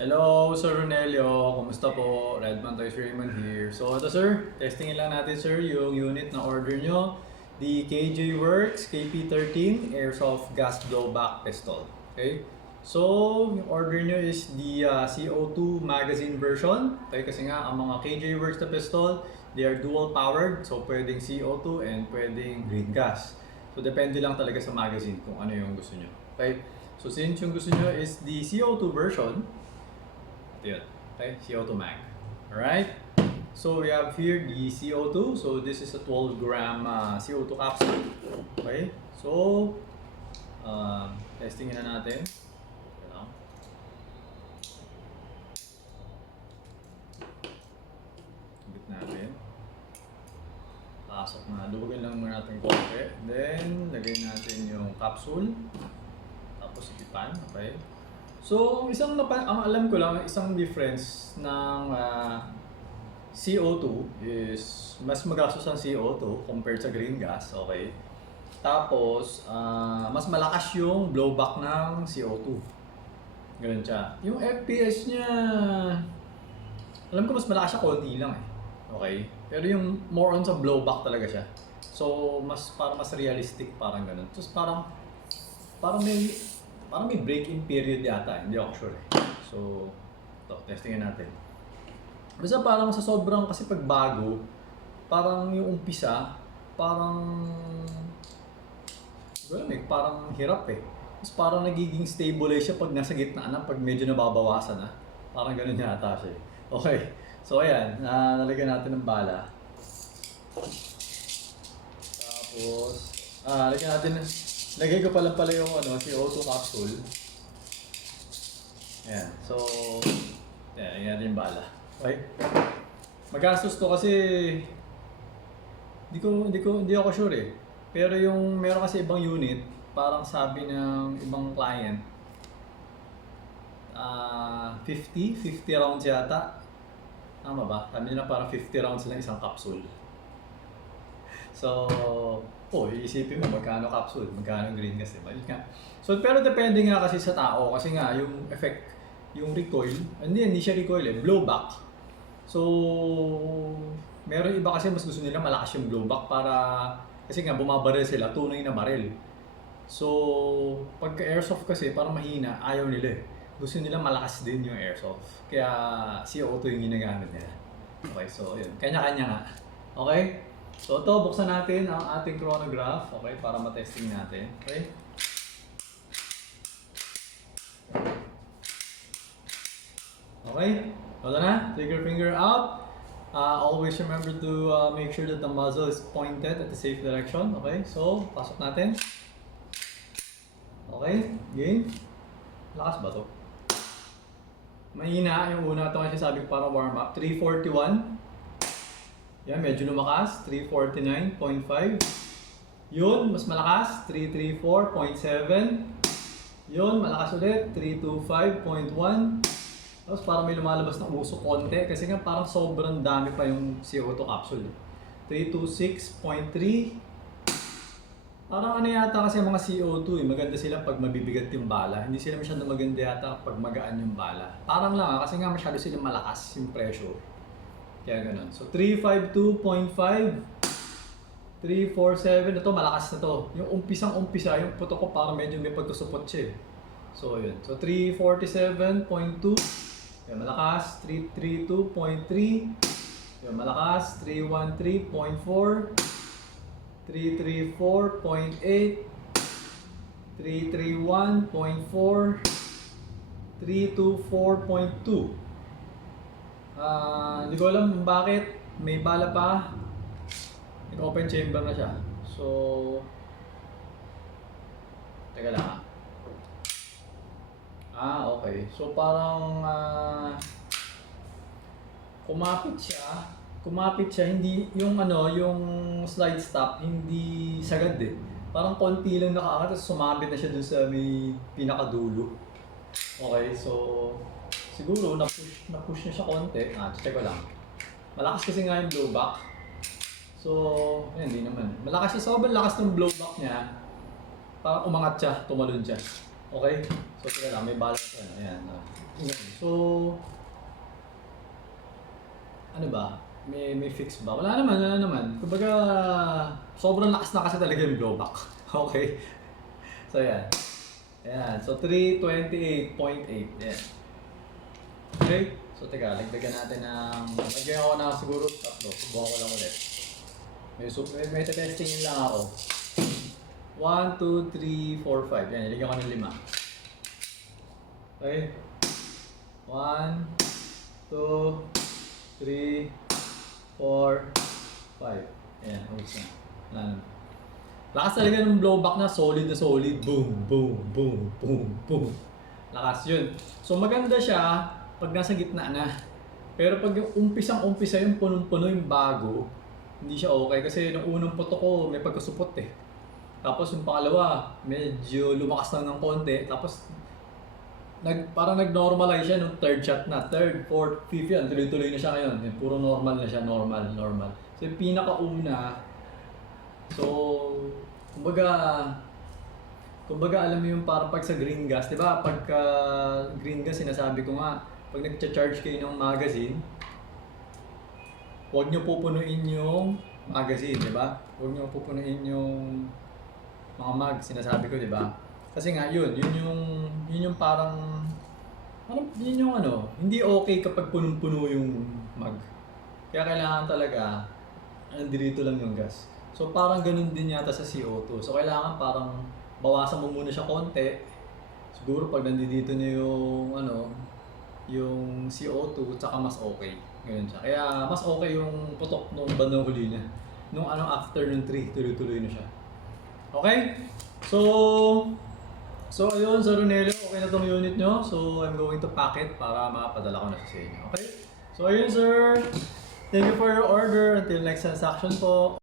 Hello, Sir Ronelio. Kumusta po? Redman Toys Raymond here. So, ito sir, testingin lang natin sir yung unit na order nyo. The KJ Works KP13 Airsoft Gas Blowback Pistol. Okay? So, yung order nyo is the CO2 magazine version. Okay, kasi nga, ang mga KJ Works na pistol, they are dual powered. So, pwedeng CO2 and pwedeng green gas. So, depende lang talaga sa magazine kung ano yung gusto nyo. Okay? So, since yung gusto nyo is the CO2 version, yun. Okay, CO2 mag. Alright? So we have here the CO2. So this is a 12 gram CO2 capsule. Okay? So, testingin na natin. Yan. Ibit natin. Pasok na. Luwagin lang muna natin konti. Then, lagay natin yung capsule. Tapos ipipan. Okay? So, ang alam ko lang, isang difference ng CO2 is mas magastos ang CO2 compared sa green gas, okay? Tapos, mas malakas yung blowback ng CO2. Ganun siya. Yung FPS niya, alam ko mas malakas siya konti lang eh. Okay? Pero yung more on sa blowback talaga siya. So, parang mas realistic, parang ganun. Tapos parang may break-in period yata, hindi ako sure eh. So, ito, testingin natin. Basta parang sa sobrang kasi pagbago, parang yung umpisa, parang hirap eh. Tapos parang nagiging stabilize siya pag nasa gitna na, pag medyo nababawasan na. Parang ganun yata siya eh. Okay, so ayan, nalagyan natin ng bala. Tapos, lagay ko pala yung CO2 capsule. Ayan. So, ayan natin yung bala. Okay? Magastos to kasi hindi ako sure eh. Pero meron kasi ibang unit, parang sabi ng ibang client, 50 rounds yata. Tama ba? Sabi nila parang 50 rounds lang isang capsule. So, iisipin mo magkano capsule, magkano green gas, diba? Yun nga. So, pero depende nga kasi sa tao, kasi nga yung effect, yung recoil, hindi siya recoil eh, blowback. So, meron iba kasi mas gusto nila malakas yung blowback kasi nga bumabaril sila, tunay na baril. So, pagka airsoft kasi parang mahina, ayaw nila eh. Gusto nila malakas din yung airsoft. Kaya CO2 yung ginagamit nila. Okay, so yun. Kanya-kanya nga. Okay? So ito, buksan natin ang ating chronograph, okay, para matesting natin. Okay? Okay? Wala na? Trigger finger out. Always remember to make sure that the muzzle is pointed at the safe direction. Okay? So, pasok natin. Okay? Game. Lakas ba to? Mahina yung una. Ito kasi sabi ko para warm up. 341. Yan, medyo lumakas, 349.5. Yun, mas malakas, 334.7. Yun, malakas ulit, 325.1. Tapos parang may lumalabas na usok konti kasi nga parang sobrang dami pa yung CO2 capsule. 326.3. Parang yata kasi mga CO2 maganda sila pag mabibigat yung bala. Hindi sila masyadong maganda yata pag magaan yung bala. Parang lang kasi nga masyado silang malakas yung pressure. Kaya ganun. So, 352.5, 347, ito malakas na to. Yung umpisang-umpisa, yung puto ko parang medyo may pagtusupot siya eh. So, yun. So, 347.2, yan, malakas. 332.3, yan, malakas. 313.4, 334.8, 331.4, 324.2. Hindi ko alam bakit may bala pa. In-open chamber na siya. So, teka lang okay. So, parang kumapit siya, hindi yung yung slide stop, hindi sagad eh. Parang konti lang nakaangat, tapos sumabit na siya dun sa may pinakadulo. Okay, so siguro na-push na siya konti. Check ko lang. Malakas kasi nga yung blowback. So, hindi naman. Malakas siya. Sobrang lakas ng blowback niya. Parang umangat siya, tumalon siya. Okay? So, sige lang, may balance. Ayan. Yun. So, ano ba? May fix ba? Wala naman, wala naman. Kumbaga, sobrang lakas na kasi talaga yung blowback. Okay? So, yan. Ayan. So, 328.8. Yan. Okay? So, teka, lagdagan natin ng... Lagyan ako na siguro tatlo. Subukan ko lang ulit. May testingin lang ako. 1, 2, 3, 4, 5. Yan, ilagyan ko ng 5. Okay? 1, 2, 3, 4, 5. Ayan, okay na. Wala na. Lakas talaga ng blowback na solid. Boom, boom, boom, boom, boom. Lakas yun. So maganda siya pag nasa gitna na. Pero pag yung umpisang-umpisa yung punong-puno yung bago, hindi siya okay. Kasi nung unang puto ko, may pagkasupot eh. Tapos yung pangalawa, medyo lumakas lang ng konti. Tapos parang nag-normalize siya nung third shot na. Third, fourth, fifth yan. Tuloy-tuloy na siya ngayon. Puro normal na siya. Normal. So yung pinakauna, so kumbaga alam mo yung parang pag sa green gas, di ba? Pagka green gas, sinasabi ko nga, pag nag-charge kayo ng magazine, huwag nyo pupunuin yung magazine, di ba? Huwag nyo pupunuin yung mga mag, sinasabi ko, di ba? Kasi nga yun yung parang yun yung hindi okay kapag punong-puno yung mag. Kaya kailangan talaga nandito lang yung gas. So parang ganun din yata sa CO2. So kailangan parang bawasan mo muna siya konti. Siguro pag nandito na yung CO2, tsaka mas okay. Ganun siya. Kaya mas okay yung putok nung bandang huli niya. Nung after nung 3, tuloy-tuloy na siya. Okay? So ayun, Sir Ronelio, okay na tong unit nyo. So I'm going to pack it para mapadala ko na sa inyo. Okay? So ayun, sir. Thank you for your order. Until next transaction po.